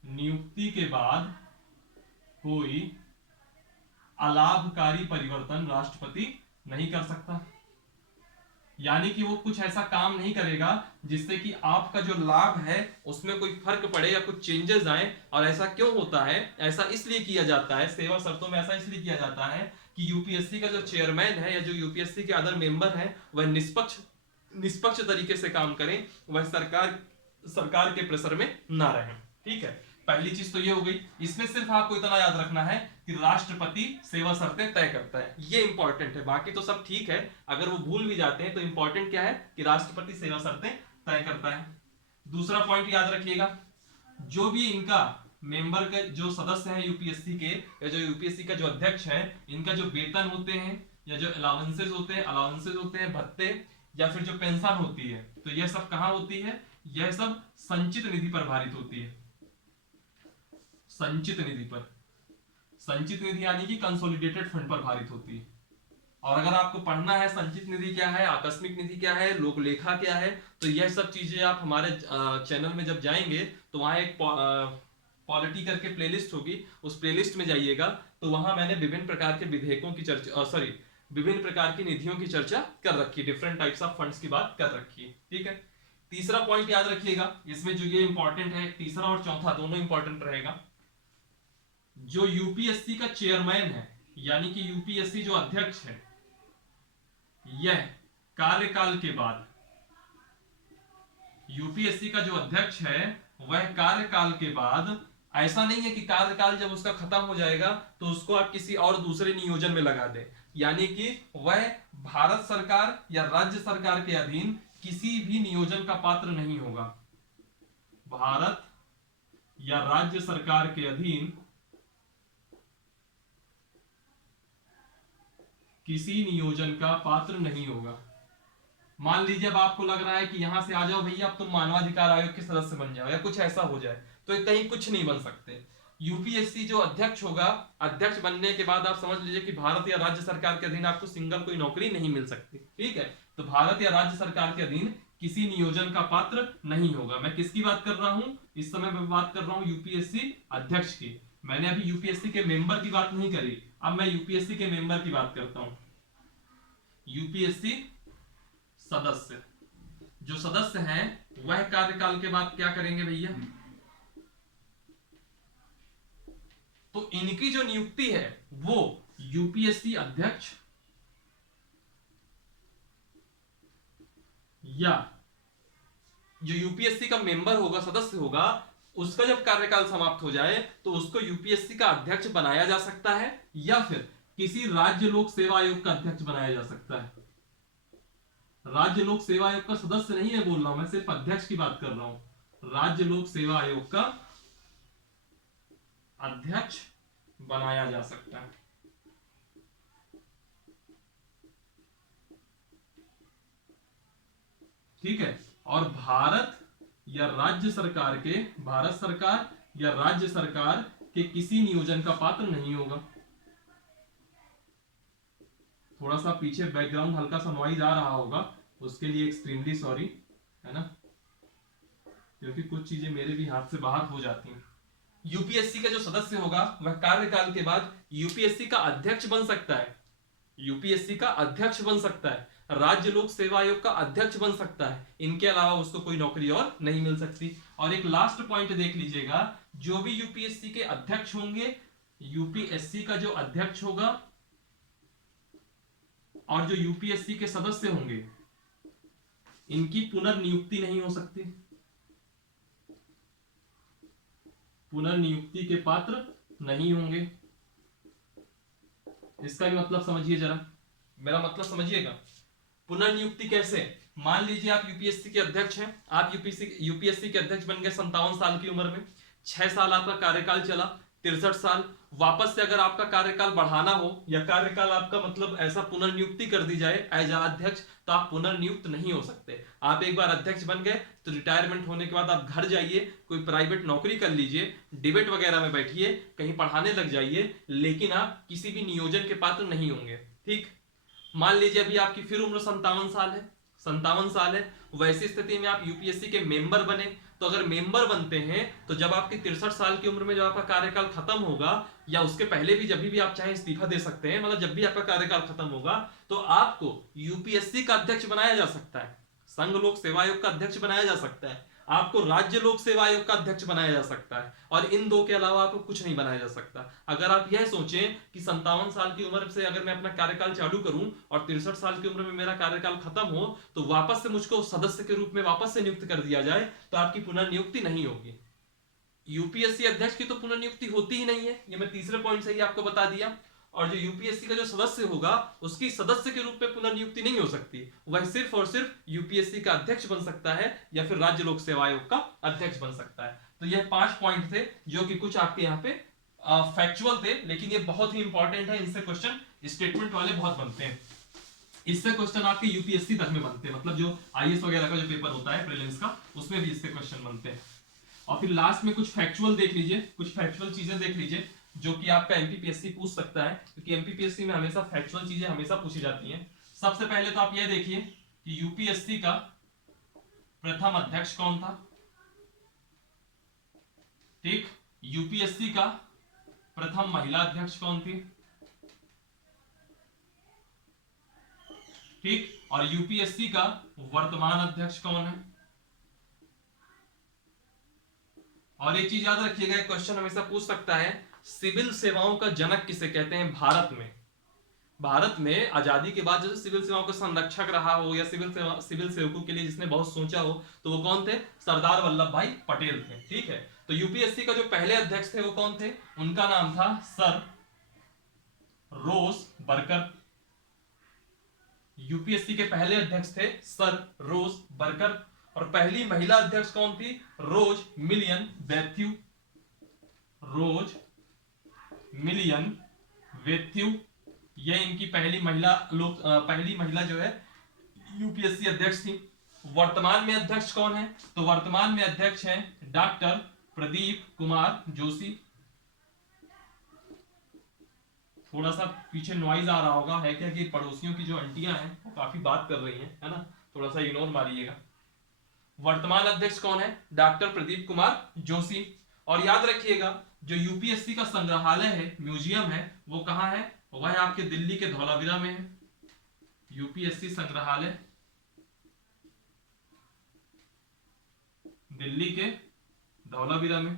नियुक्ति के बाद कोई अलाभकारी परिवर्तन राष्ट्रपति नहीं कर सकता। यानी कि वो कुछ ऐसा काम नहीं करेगा जिससे कि आपका जो लाभ है उसमें कोई फर्क पड़े या कुछ चेंजेस आए। और ऐसा क्यों होता है? ऐसा इसलिए किया जाता है, सेवा शर्तों में ऐसा इसलिए किया जाता है कि यूपीएससी का जो चेयरमैन है या जो यूपीएससी के अदर मेंबर हैं वह निष्पक्ष तरीके से काम करें, वह सरकार के प्रेशर में ना रहें। ठीक है, पहली चीज तो ये हो गई। इसमें सिर्फ आपको इतना याद रखना है कि राष्ट्रपति सेवा शर्तें तय करता है, ये इंपॉर्टेंट है। बाकी तो सब ठीक है, अगर वो भूल भी जाते हैं तो इंपॉर्टेंट क्या है कि राष्ट्रपति सेवा शर्तें तय करता है। दूसरा पॉइंट याद रखिएगा, जो भी इनका मेंबर के जो सदस्य हैं यूपीएससी के या जो यूपीएससी का जो अध्यक्ष है, इनका जो वेतन होते हैं या जो अलाउंसेस होते हैं भत्ते या फिर जो पेंशन होती है, तो यह सब कहां होती है? यह सब संचित निधि पर भारित होती है। संचित निधि पर, संचित निधि यानी कि कंसोलिडेटेड फंड पर भारित होती है। और अगर आपको पढ़ना है संचित निधि क्या है, आकस्मिक निधि क्या है, लोक लेखा क्या है, तो यह सब चीजें आप हमारे चैनल में जब जाएंगे तो वहां एक पॉलिटी करके प्लेलिस्ट होगी, उस प्लेलिस्ट में जाइएगा तो वहां मैंने विभिन्न प्रकार के विधेयकों की चर्चा विभिन्न प्रकार की निधियों की चर्चा कर रखी है, डिफरेंट टाइप्स ऑफ फंड्स की बात कर रखी है। ठीक है, तीसरा पॉइंट याद रखिएगा, इसमें जो ये इंपॉर्टेंट है, तीसरा और चौथा दोनों इंपॉर्टेंट रहेगा। जो यूपीएससी का चेयरमैन है यानी कि यूपीएससी जो अध्यक्ष है, यह कार्यकाल के बाद, यूपीएससी का जो अध्यक्ष है वह कार्यकाल के बाद, ऐसा नहीं है कि कार्यकाल जब उसका खत्म हो जाएगा तो उसको आप किसी और दूसरे नियोजन में लगा दें, यानी कि वह भारत सरकार या राज्य सरकार के अधीन किसी भी नियोजन का पात्र नहीं होगा। भारत या राज्य सरकार के अधीन किसी नियोजन का पात्र नहीं होगा। मान लीजिए अब आपको लग रहा है कि यहां से आ जाओ भैया, अब तुम मानवाधिकार आयोग के सदस्य बन जाओ या कुछ ऐसा हो जाए, तो कहीं कुछ नहीं बन सकते। यूपीएससी जो अध्यक्ष होगा, अध्यक्ष बनने के बाद आप समझ लीजिए कि भारत या राज्य सरकार के अधीन आपको सिंगल कोई नौकरी नहीं मिल सकती। ठीक है, तो भारत या राज्य सरकार के अधीन किसी नियोजन का पात्र नहीं होगा। मैं किसकी बात कर रहा हूं इस समय? मैं बात कर रहा हूं यूपीएससी अध्यक्ष की। मैंने अभी यूपीएससी के मेंबर की बात नहीं करी, अब मैं यूपीएससी के मेंबर की बात करता हूं। यूपीएससी सदस्य, जो सदस्य हैं वह कार्यकाल के बाद क्या करेंगे भैया? तो इनकी जो नियुक्ति है वो यूपीएससी अध्यक्ष या जो यूपीएससी का मेंबर होगा, सदस्य होगा, उसका जब कार्यकाल समाप्त हो जाए तो उसको यूपीएससी का अध्यक्ष बनाया जा सकता है या फिर किसी राज्य लोक सेवा आयोग का अध्यक्ष बनाया जा सकता है। राज्य लोक सेवा आयोग का सदस्य नहीं है बोल रहा हूं मैं, सिर्फ अध्यक्ष की बात कर रहा हूं। राज्य लोक सेवा आयोग का अध्यक्ष बनाया जा सकता है। ठीक है, और भारत या राज्य सरकार या राज्य सरकार के किसी नियोजन का पात्र नहीं होगा। थोड़ा सा पीछे बैकग्राउंड हल्का सा नॉइज आ रहा होगा, उसके लिए एक्सट्रीमली सॉरी, है ना, क्योंकि कुछ चीजें मेरे भी हाथ से बाहर हो जाती हैं। यूपीएससी का जो सदस्य होगा वह कार्यकाल के बाद यूपीएससी का अध्यक्ष बन सकता है, यूपीएससी का अध्यक्ष बन सकता है, राज्य लोक सेवा आयोग का अध्यक्ष बन सकता है। इनके अलावा उसको कोई नौकरी और नहीं मिल सकती। और एक लास्ट पॉइंट देख लीजिएगा, जो भी यूपीएससी के अध्यक्ष होंगे, यूपीएससी का जो अध्यक्ष होगा और जो यूपीएससी के सदस्य होंगे, इनकी पुनर्नियुक्ति नहीं हो सकती, पुनर्नियुक्ति के पात्र नहीं होंगे। इसका भी मतलब समझिए जरा, मेरा मतलब समझिएगा। पुनर्नियुक्ति कैसे? मान लीजिए आप यूपीएससी के अध्यक्ष हैं, आप यूपीएससी के अध्यक्ष बन गए 57 साल की उम्र में, 6 साल आपका कार्यकाल चला, 63 साल। वापस से अगर आपका कार्यकाल बढ़ाना हो या कार्यकाल आपका मतलब ऐसा पुनर्नियुक्ति कर दी जाए एज अध्यक्ष, तो आप पुनर्नियुक्त नहीं हो सकते। आप एक बार अध्यक्ष बन गए तो रिटायरमेंट होने के बाद आप घर जाइए, कोई प्राइवेट नौकरी कर लीजिए, डिबेट वगैरह में बैठिए, कहीं पढ़ाने लग जाइए, लेकिन आप किसी भी नियोजन के पात्र नहीं होंगे। ठीक, मान लीजिए अभी आपकी फिर उम्र 57 साल है, 57 साल है। वैसी स्थिति में आप यूपीएससी के मेंबर बने, तो अगर मेंबर बनते हैं तो जब आपकी 63 साल की उम्र में जब आपका कार्यकाल खत्म होगा, या उसके पहले भी जब भी आप चाहे इस्तीफा दे सकते हैं, मतलब जब भी आपका कार्यकाल खत्म होगा, तो आपको यूपीएससी का अध्यक्ष बनाया जा सकता है, संघ लोक सेवा आयोग का अध्यक्ष बनाया जा सकता है, आपको राज्य लोक सेवा आयोग का अध्यक्ष बनाया जा सकता है, और इन दो के अलावा आपको कुछ नहीं बनाया जा सकता। अगर आप यह सोचें कि 57 साल की उम्र से अगर मैं अपना कार्यकाल चालू करूं और 63 साल की उम्र में मेरा कार्यकाल खत्म हो, तो वापस से मुझको सदस्य के रूप में वापस से नियुक्त कर दिया जाए, तो आपकी पुनर्नियुक्ति नहीं होगी। यूपीएससी अध्यक्ष की तो पुनर्नियुक्ति होती ही नहीं है, ये मैं तीसरे पॉइंट से ही आपको बता दिया। और जो यूपीएससी का जो सदस्य होगा उसकी सदस्य के रूप में पुनर्नियुक्ति नहीं हो सकती, वह सिर्फ और सिर्फ यूपीएससी का अध्यक्ष बन सकता है या फिर राज्य लोक सेवा आयोग का अध्यक्ष बन सकता है। तो यह 5 पॉइंट थे जो कि कुछ आपके यहाँ पे फैक्चुअल थे, लेकिन ये बहुत ही इंपॉर्टेंट है, इनसे क्वेश्चन स्टेटमेंट वाले बहुत बनते हैं, इससे क्वेश्चन आपके यूपीएससी तक में बनते हैं, मतलब जो आईएएस वगैरह का जो पेपर होता है प्रीलिम्स का, उसमें भी इससे क्वेश्चन बनते हैं। और फिर लास्ट में कुछ फैक्चुअल देख लीजिए, कुछ फैक्चुअल चीजें देख लीजिए जो कि आपका एमपीपीएससी पूछ सकता है, क्योंकि एमपीपीएससी में हमेशा फैक्चुअल चीजें हमेशा पूछी जाती हैं। सबसे पहले तो आप ये देखिए कि यूपीएससी का प्रथम अध्यक्ष कौन था, ठीक, यूपीएससी का प्रथम महिला अध्यक्ष कौन थी, ठीक, और यूपीएससी का वर्तमान अध्यक्ष कौन है। और एक चीज याद रखिएगा, एक क्वेश्चन हमेशा पूछ सकता है, सिविल सेवाओं का जनक किसे कहते हैं भारत में। भारत में आजादी के बाद जैसे सिविल सेवाओं का संरक्षक रहा हो या सिविल सेवकों के लिए जिसने बहुत सोचा हो, तो वो कौन थे, सरदार वल्लभ भाई पटेल थे, ठीक है। तो यूपीएससी का जो पहले अध्यक्ष थे वो कौन थे, उनका नाम था सर रोज बरकर। यूपीएससी के पहले अध्यक्ष थे सर रोज बरकर, और पहली महिला अध्यक्ष कौन थी, रोज मिलियन वेथ्यू, रोज मिलियन वेथ्यू, ये इनकी पहली महिला जो है यूपीएससी अध्यक्ष थी। वर्तमान में अध्यक्ष कौन है, तो वर्तमान में अध्यक्ष है डॉक्टर प्रदीप कुमार जोशी। थोड़ा सा पीछे नॉइज आ रहा होगा, है क्या कि पड़ोसियों की जो आंटियां हैं वो काफी बात कर रही हैं, है ना, थोड़ा सा इग्नोर मारिएगा। वर्तमान अध्यक्ष कौन है, डॉक्टर प्रदीप कुमार जोशी। और याद रखिएगा जो यूपीएससी का संग्रहालय है, म्यूजियम है, वो कहां है, वह आपके दिल्ली के धौलावीरा में है। यूपीएससी संग्रहालय दिल्ली के धौलावीरा में,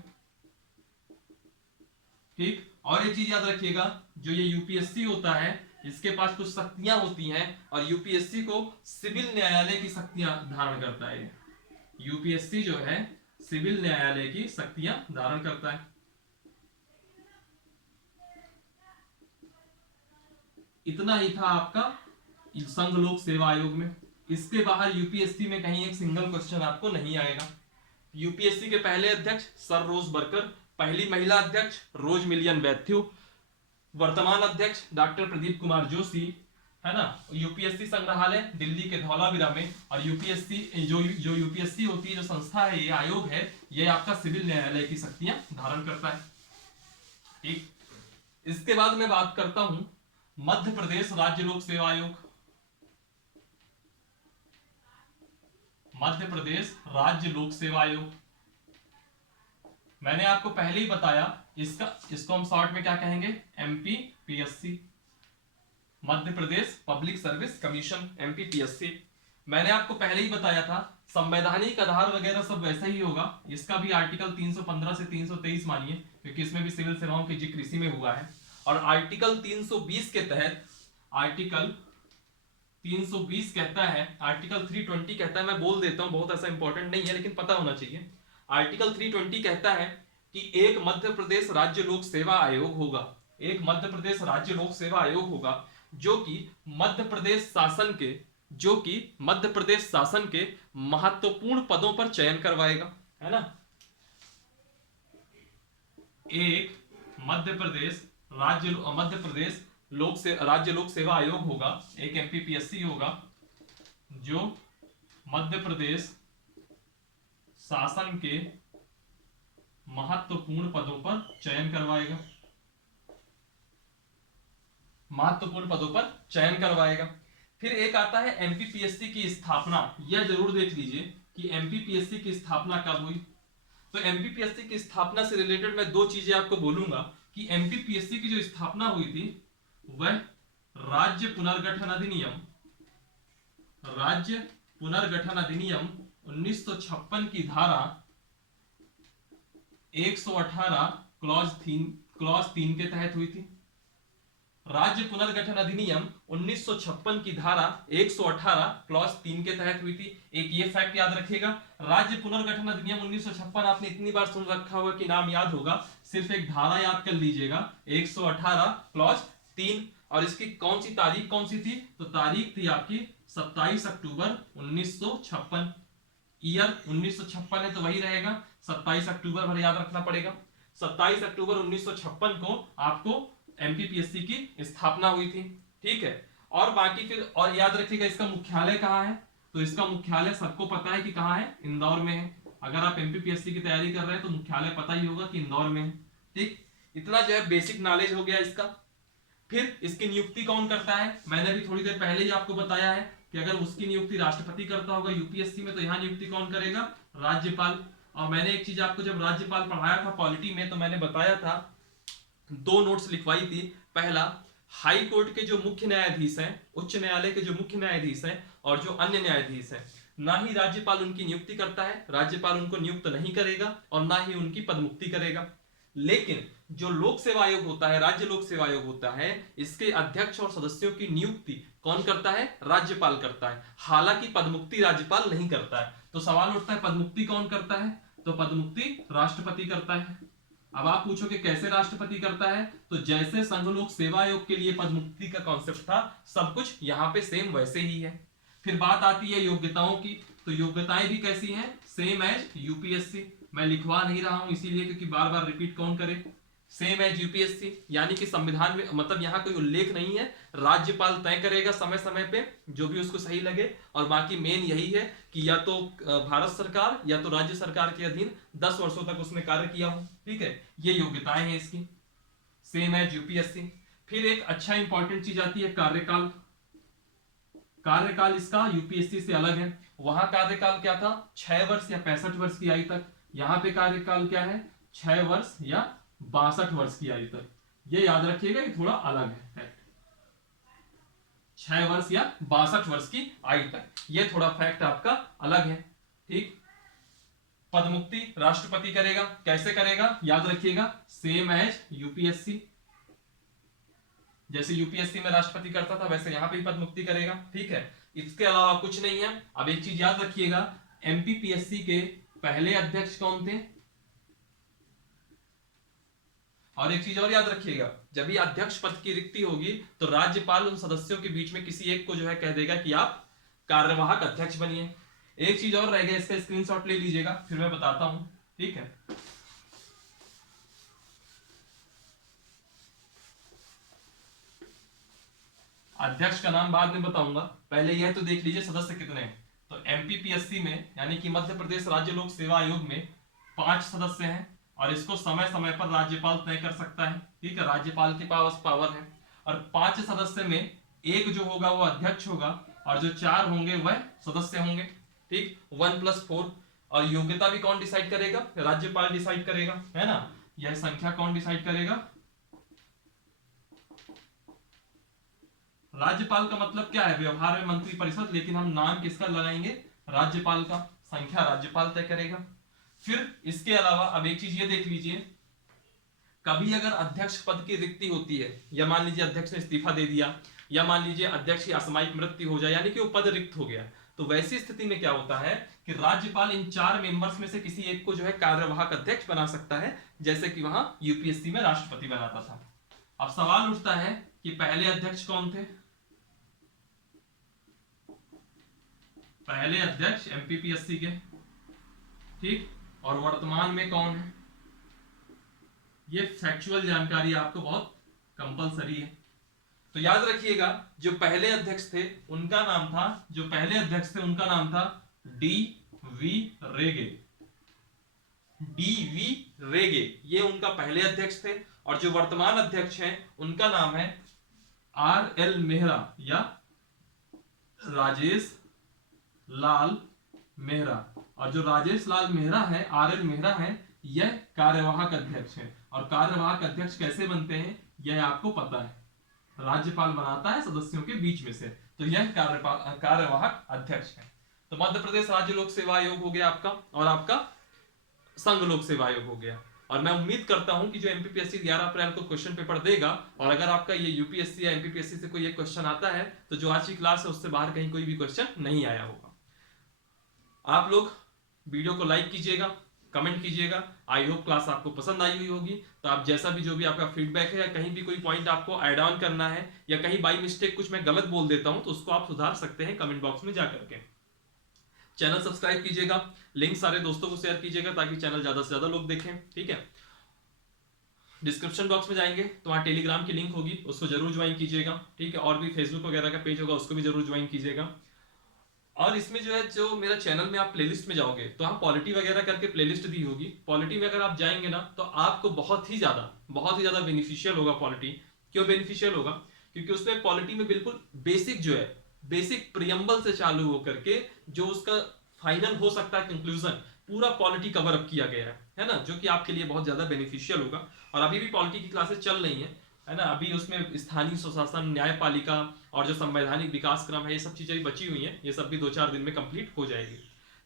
ठीक। और एक चीज याद रखिएगा, जो ये यूपीएससी होता है इसके पास कुछ शक्तियां होती हैं, और यूपीएससी को सिविल न्यायालय की शक्तियां धारण करता है। यूपीएससी जो है सिविल न्यायालय की शक्तियां धारण करता है। इतना ही था आपका संघ लोक सेवा आयोग में। इसके बाहर यूपीएससी में कहीं एक सिंगल क्वेश्चन आपको नहीं आएगा। यूपीएससी के पहले अध्यक्ष सर रोज बरकर, पहली महिला अध्यक्ष रोज मिलियन वैथ्यू, वर्तमान अध्यक्ष डॉक्टर प्रदीप कुमार जोशी, है ना। यूपीएससी संग्रहालय दिल्ली के धौलावीरा में, और यूपीएससी जो यूपीएससी होती है, जो संस्था है, ये आयोग है, ये आपका सिविल न्यायालय की शक्तियां धारण करता है, ठीक। इसके बाद मैं बात करता हूं मध्य प्रदेश राज्य लोक सेवा आयोग। मध्य प्रदेश राज्य लोक सेवा आयोग, मैंने आपको पहले ही बताया, इसको हम शॉर्ट में क्या कहेंगे, MPPSC, Madhya Pradesh public service commission, MPPSC. मैंने आपको पहले ही बताया था संवैधानिक आधार वगैरह सब वैसा ही होगा, इसका भी आर्टिकल 315 से 323 मानिए, क्योंकि इसमें भी सिविल सेवाओं की जिक्र इसी में हुआ है। और आर्टिकल 320 के तहत, आर्टिकल 320 कहता है, आर्टिकल 320 कहता है, मैं बोल देता हूं, बहुत ऐसा इंपॉर्टेंट नहीं है लेकिन पता होना चाहिए। आर्टिकल 320 कहता है कि एक मध्य प्रदेश राज्य लोक सेवा आयोग होगा, एक मध्य प्रदेश राज्य लोक सेवा आयोग होगा, जो कि मध्य प्रदेश शासन के महत्वपूर्ण पदों पर चयन करवाएगा, है ना। एक मध्य प्रदेश राज्य लोक सेवा आयोग होगा, एक एमपीपीएससी होगा, जो मध्य प्रदेश शासन के महत्वपूर्ण पदों पर चयन करवाएगा, महत्वपूर्ण पदों पर चयन करवाएगा। फिर एक आता है एमपीपीएससी की स्थापना, यह जरूर देख लीजिए कि एमपीपीएससी की स्थापना कब हुई। तो एमपीपीएससी की स्थापना से रिलेटेड मैं दो चीजें आपको बोलूंगा कि एमपीपीएससी की जो स्थापना हुई थी वह राज्य पुनर्गठन अधिनियम, राज्य पुनर्गठन अधिनियम 1956 की धारा 118 क्लॉज 3 के तहत हुई थी। राज्य पुनर्गठन अधिनियम 1956 की धारा 118 क्लॉज 3 के तहत हुई थी। एक ये फैक्ट याद रखिएगा, राज्य पुनर्गठन अधिनियम 1956 आपने इतनी बार सुन रखा होगा कि नाम याद होगा, सिर्फ एक धारा याद कर लीजिएगा 118 क्लॉज 3। और इसकी कौन सी तारीख कौन सी थी, तो तारीख थी आपकी 27 अक्टूबर 1956। ईयर 1956 है तो वही रहेगा, 27 अक्टूबर भर याद रखना पड़ेगा। 27 अक्टूबर 1956 को आपको एमपीपीएससी की स्थापना हुई थी, ठीक है। और बाकी फिर और याद रखिएगा इसका मुख्यालय कहाँ है, तो इसका मुख्यालय सबको पता है कि कहाँ है, इंदौर में है। अगर आप एमपीपीएससी की तैयारी कर रहे हैं तो मुख्यालय पता ही होगा कि इंदौर में है, ठीक। इतना जो है बेसिक नॉलेज हो गया इसका। फिर इसकी नियुक्ति कौन करता है, मैंने अभी थोड़ी देर पहले ही आपको बताया है कि अगर उसकी नियुक्ति राष्ट्रपति करता होगा यूपीएससी में, तो यहाँ नियुक्ति कौन करेगा, राज्यपाल। और मैंने एक चीज आपको जब राज्यपाल पढ़ाया था पॉलिटी में, तो मैंने बताया था, दो नोट्स लिखवाई थी। पहला, हाई कोर्ट के जो मुख्य न्यायाधीश हैं, उच्च न्यायालय के जो मुख्य न्यायाधीश हैं और जो अन्य न्यायाधीश हैं, ना ही राज्यपाल उनकी नियुक्ति करता है, राज्यपाल उनको नियुक्त नहीं करेगा और ना ही उनकी पदमुक्ति करेगा। लेकिन जो लोक सेवा आयोग होता है, राज्य लोक सेवा आयोग होता है, इसके अध्यक्ष और सदस्यों की नियुक्ति कौन करता है, राज्यपाल करता है। हालांकि पदमुक्ति राज्यपाल नहीं करता है। तो सवाल उठता है पदमुक्ति कौन करता है, तो पदमुक्ति राष्ट्रपति करता है। अब आप पूछोगे कैसे राष्ट्रपति करता है, तो जैसे संघ लोक सेवा आयोग के लिए पदमुक्ति का कॉन्सेप्ट था, सब कुछ यहाँ पे सेम वैसे ही है। फिर बात आती है योग्यताओं की, तो योग्यताएं भी कैसी हैं, सेम एज यूपीएससी। मैं लिखवा नहीं रहा हूं इसीलिए क्योंकि बार बार रिपीट कौन करे, सेम एज यूपीएससी। यानी कि संविधान में मतलब यहाँ कोई उल्लेख नहीं है, राज्यपाल तय करेगा समय समय पे जो भी उसको सही लगे। और बाकी मेन यही है कि या तो भारत सरकार या तो राज्य सरकार के अधीन 10 वर्षों तक उसने कार्य किया हो, ठीक है। ये योग्यताएं हैं इसकी, सेम एज यूपीएससी। फिर एक अच्छा इंपॉर्टेंट चीज आती है कार्यकाल। कार्यकाल इसका यूपीएससी से अलग है। वहां कार्यकाल क्या था, 6 वर्ष या 65 वर्ष की आयु तक। यहाँ पे कार्यकाल क्या है, 6 वर्ष या 62 वर्ष की आयु तक। ये याद रखिएगा कि थोड़ा अलग है, 6 वर्ष या 62 वर्ष की आयु तक, ये थोड़ा फैक्ट आपका अलग है, ठीक। पदमुक्ति राष्ट्रपति करेगा, कैसे करेगा, याद रखिएगा सेम एज यूपीएससी। जैसे यूपीएससी में राष्ट्रपति करता था वैसे यहां पे भी पदमुक्ति करेगा, ठीक है। इसके अलावा कुछ नहीं है। अब एक चीज याद रखिएगा, एमपीपीएससी के पहले अध्यक्ष कौन थे, और एक चीज और याद रखिएगा, जब भी अध्यक्ष पद की रिक्ति होगी तो राज्यपाल उन सदस्यों के बीच में किसी एक को जो है कह देगा कि आप कार्यवाहक अध्यक्ष बनिए। एक चीज और रह गया, इसका स्क्रीनशॉट ले लीजिएगा फिर मैं बताता हूं, ठीक है। अध्यक्ष का नाम बाद में बताऊंगा, पहले यह तो देख लीजिए सदस्य कितने हैं। तो एमपीपीएससी में यानी कि मध्य प्रदेश राज्य लोक सेवा आयोग में 5 सदस्य हैं और इसको समय समय पर राज्यपाल तय कर सकता है, ठीक है। राज्यपाल के पास पावर है। और 5 सदस्य में एक जो होगा वो अध्यक्ष होगा और जो 4 होंगे वह सदस्य होंगे, ठीक। 1+4। और योग्यता भी कौन डिसाइड करेगा, राज्यपाल डिसाइड करेगा, है ना। यह संख्या कौन डिसाइड करेगा, राज्यपाल का मतलब क्या है, व्यवहार में मंत्री परिषद, लेकिन हम नाम किसका लगाएंगे, राज्यपाल का। संख्या राज्यपाल तय करेगा। फिर इसके अलावा अब एक चीज ये देख लीजिए, कभी अगर अध्यक्ष पद की रिक्ति होती है, या मान लीजिए अध्यक्ष ने इस्तीफा दे दिया, या मान लीजिए अध्यक्ष की असामयिक मृत्यु हो जाए, यानी कि वो पद रिक्त हो गया, तो वैसी स्थिति में क्या होता है कि राज्यपाल इन 4 मेंबर्स में से किसी एक को जो है कार्यवाहक अध्यक्ष बना सकता है, जैसे कि वहां यूपीएससी में राष्ट्रपति बनाता था। अब सवाल उठता है कि पहले अध्यक्ष कौन थे, पहले अध्यक्ष एमपीपीएससी के, ठीक। और वर्तमान में कौन है, ये फैक्चुअल जानकारी आपको बहुत कंपलसरी है। तो याद रखिएगा जो पहले अध्यक्ष थे उनका नाम था, जो पहले अध्यक्ष थे उनका नाम था डी.वी. रेगे। डी.वी. रेगे ये उनका पहले अध्यक्ष थे। और जो वर्तमान अध्यक्ष हैं उनका नाम है R.L. मेहरा या राजेश लाल मेहरा। और जो राजेश लाल मेहरा है, आर एल मेहरा है, यह कार्यवाहक अध्यक्ष है। और कार्यवाहक अध्यक्ष कैसे बनते हैं यह आपको पता है, राज्यपाल बनाता है सदस्यों के बीच में से, तो यह कार्यवाहक अध्यक्ष है। तो मध्य प्रदेश राज्य लोक सेवा आयोग हो गया आपका, और आपका संघ लोक सेवा आयोग हो गया। और मैं उम्मीद करता हूं कि जो एमपीपीएससी 11 अप्रैल को क्वेश्चन पेपर देगा, और अगर आपका ये यूपीएससी या एमपीपीएससी से कोई एक क्वेश्चन आता है, तो जो आज की क्लास है उससे बाहर कहीं कोई भी क्वेश्चन नहीं आया होगा। आप लोग वीडियो को लाइक कीजिएगा, कमेंट कीजिएगा। आई होप क्लास आपको पसंद आई हुई होगी। तो आप जैसा भी जो भी आपका फीडबैक है, या कहीं भी कोई पॉइंट आपको ऐड ऑन करना है, या कहीं बाई मिस्टेक कुछ मैं गलत बोल देता हूं, तो उसको आप सुधार सकते हैं कमेंट बॉक्स में जाकर के। चैनल सब्सक्राइब कीजिएगा, लिंक सारे दोस्तों को शेयर कीजिएगा ताकि चैनल ज्यादा से ज्यादा लोग देखें, ठीक है। डिस्क्रिप्शन बॉक्स में जाएंगे तो वहाँ टेलीग्राम की लिंक होगी, उसको जरूर ज्वाइन कीजिएगा, ठीक है। और भी फेसबुक वगैरह का पेज होगा, उसको भी जरूर ज्वाइन कीजिएगा। और इसमें जो है, जो मेरा चैनल में आप प्लेलिस्ट में जाओगे तो वहाँ पॉलिटी वगैरह करके प्लेलिस्ट दी होगी। पॉलिटी में अगर आप जाएंगे ना, तो आपको बहुत ही ज्यादा बेनिफिशियल होगा पॉलिटी। क्यों बेनिफिशियल होगा? क्योंकि उसमें पॉलिटी में बिल्कुल बेसिक जो है, बेसिक प्रियम्बल से चालू होकर के जो उसका फाइनल हो सकता है कंक्लूजन, पूरा पॉलिटी कवर अप किया गया है ना, जो कि आपके लिए बहुत ज्यादा बेनिफिशियल होगा। और अभी भी पॉलिटी की क्लासेस चल रही है ना। अभी उसमें स्थानीय स्वशासन, न्यायपालिका और जो संवैधानिक विकास क्रम है, ये सब चीजें बची हुई हैं। ये सब भी 2-4 दिन में कंप्लीट हो जाएगी।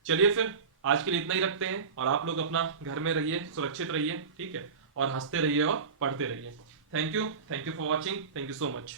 चलिए फिर आज के लिए इतना ही रखते हैं, और आप लोग अपना घर में रहिए, सुरक्षित रहिए, ठीक है, और हंसते रहिए और पढ़ते रहिए। Thank you for watching, thank you so much.